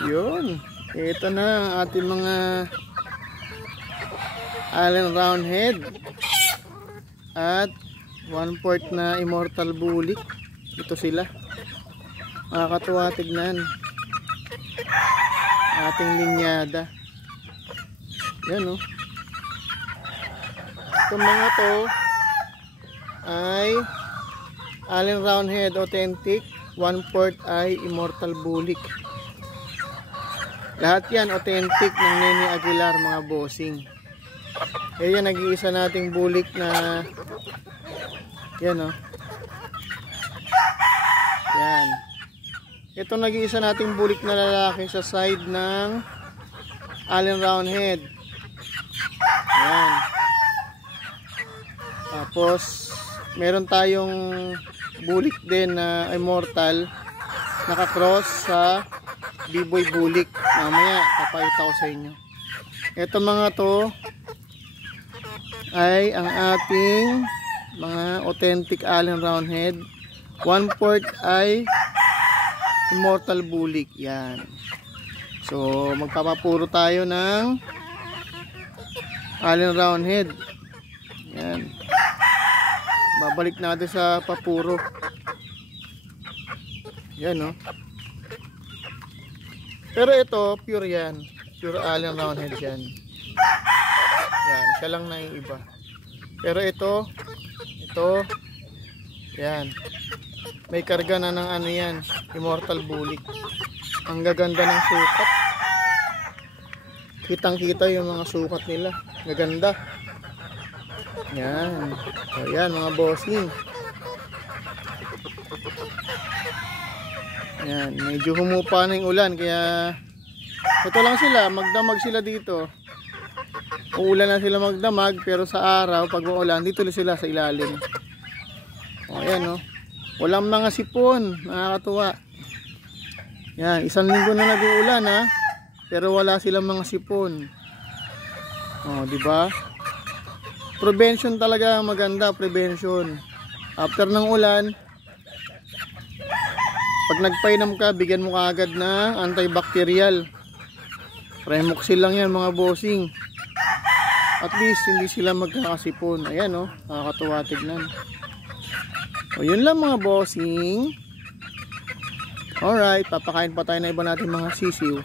Yun. Ito na ang ating mga Allen Roundhead at 1/4 na Immortal Bulik. Ito sila. Makakatuwa tignan. Ating linyada. Yan, oh. Itong mga to ay Allen Roundhead Authentic, 1/4 ay Immortal Bulik. Lahat yan authentic ng Nene Aguilar, mga bossing. Yan, nag-iisa nating bulik na yan, oh. Yan. Ito nag-iisa nating bulik na lalaki sa side ng Allen Roundhead. Yan. Tapos meron tayong bulik din na immortal naka-cross sa B-boy bulik. Mamaya papakita ko sa inyo. Ito mga to ay ang ating mga authentic Allen Roundhead, 1/4 ay immortal bulik. Yan. So magpapapuro tayo ng Allen Roundhead. Yan. Babalik natin sa papuro. Yan, oh. Pero ito pure yan. Pure Allen Roundhead yan. Yan, siya lang na yung iba. Pero ito yan. May karga na ng ano yan, immortal bulik. Ang gaganda ng sukat. Kitang-kita yung mga sukat nila. Gaganda. Yan. O yan, mga bossing. Yan, medyo humupa na yung ulan kaya ito lang sila, magdamag sila dito. Uulan na sila magdamag, pero sa araw pag uulan dito sila sa ilalim. O yan, oh. Walang mga sipon, nakakatuwa. Yan, 1 linggo na nag-uulan, ha. Pero wala silang mga sipon. O, di ba? Prevention talaga maganda, prevention. After ng ulan, pag nagpainom ka, bigyan mo kaagad ng antibacterial. Premoxil lang yan, mga bossing. At least hindi sila magkakasipon. Ayan, oh, nakakatuwa tignan. O yun lang, mga bossing. Alright, papakain pa tayo na iba natin mga sisiw.